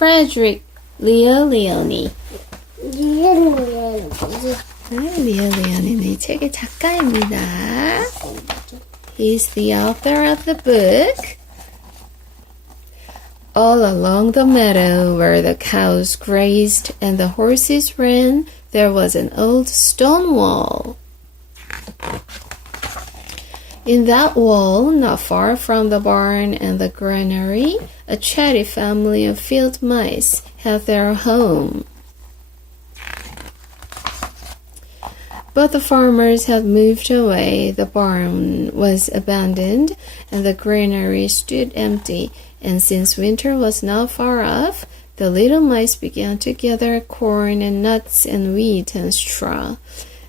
Fredrick, Lionni. 리언이는 이 책의 작가입니다. He's the author of the book. All along the meadow where the cows grazed and the horses ran, there was an old stone wall. In that wall, not far from the barn and the granary, a chatty family of field mice had their home. But the farmers had moved away, the barn was abandoned, and the granary stood empty, and since winter was not far off, the little mice began to gather corn and nuts and wheat and straw.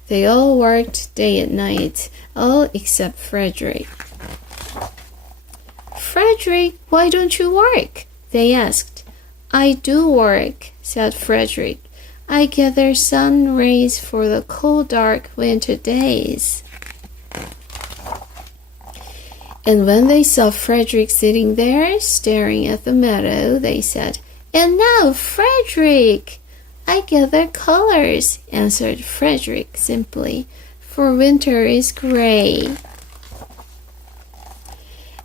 They all worked day and night, all except Fredrick. Fredrick, why don't you work? They asked. I do work, said Fredrick. I gather sun rays for the cold, dark winter days. And when they saw Fredrick sitting there, staring at the meadow, they said, And now, Fredrick! I gather colors, answered Fredrick simply, for winter is gray.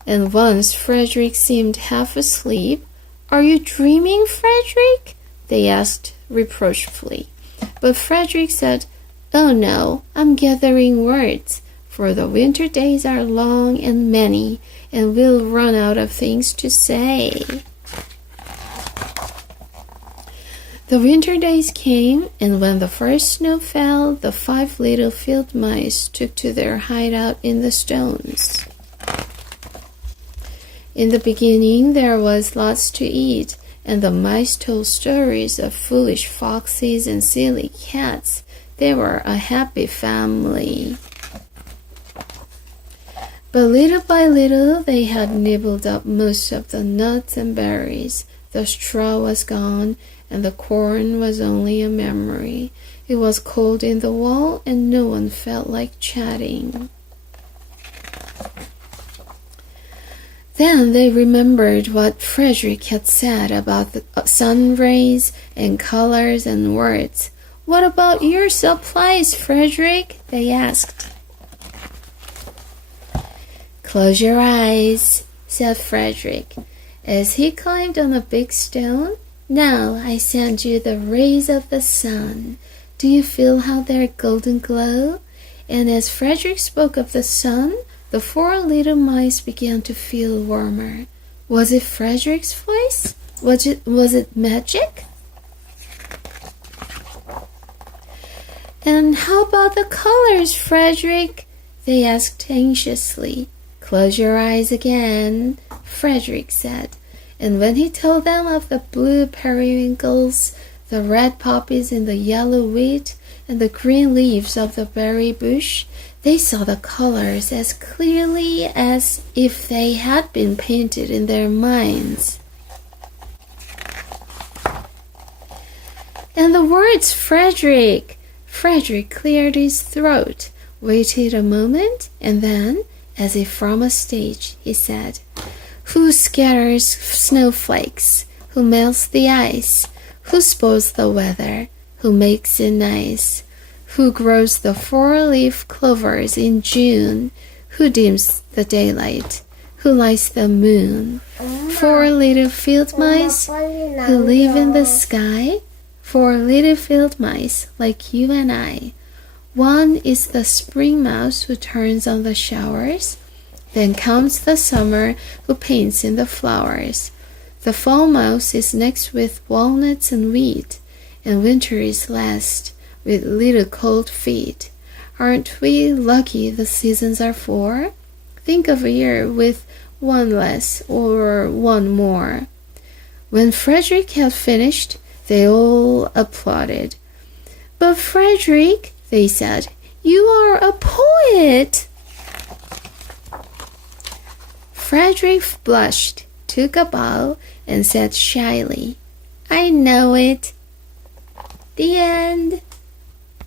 And once Fredrick seemed half asleep. Are you dreaming, Fredrick? They asked reproachfully. But Fredrick said, Oh no, I'm gathering words, for the winter days are long and many, and we'll run out of things to say. The winter days came, and when the first snow fell, the 5 little field mice took to their hideout in the stones. In the beginning, there was lots to eat, and the mice told stories of foolish foxes and silly cats. They were a happy family. But little by little, they had nibbled up most of the nuts and berries. The straw was gone, and the corn was only a memory. It was cold in the wall, and no one felt like chatting. Then they remembered what Fredrick had said about the sun rays and colors and words. What about your supplies, Fredrick? They asked. Close your eyes, said Fredrick, as he climbed on a big stone. Now I send you the rays of the sun. Do you feel how they're golden glow? And as Fredrick spoke of the sun, the 4 little mice began to feel warmer. Was it Fredrick's voice? Was it magic? And how about the colors, Fredrick? They asked anxiously. Close your eyes again, Fredrick said. And when he told them of the blue periwinkles, the red poppies in the yellow wheat, and the green leaves of the berry bush, they saw the colors as clearly as if they had been painted in their minds. And the words, Fredrick! Fredrick cleared his throat, waited a moment, and then, as if from a stage, he said, Who scatters snowflakes? Who melts the ice? Who spoils the weather? Who makes it nice? Who grows the 4-leaf clovers in June? Who dims the daylight? Who lights the moon? 4 little field mice who live in the sky? 4 little field mice like you and I. One is the spring mouse who turns on the showers. Then comes the summer who paints in the flowers. The fall mouse is next with walnuts and wheat, and winter is last with little cold feet. Aren't we lucky the seasons are 4? Think of a year with 1 less or 1 more. When Fredrick had finished, they all applauded. But Fredrick, they said, you are a poet. Fredrick blushed, took a bow, and said shyly, I know it. The end.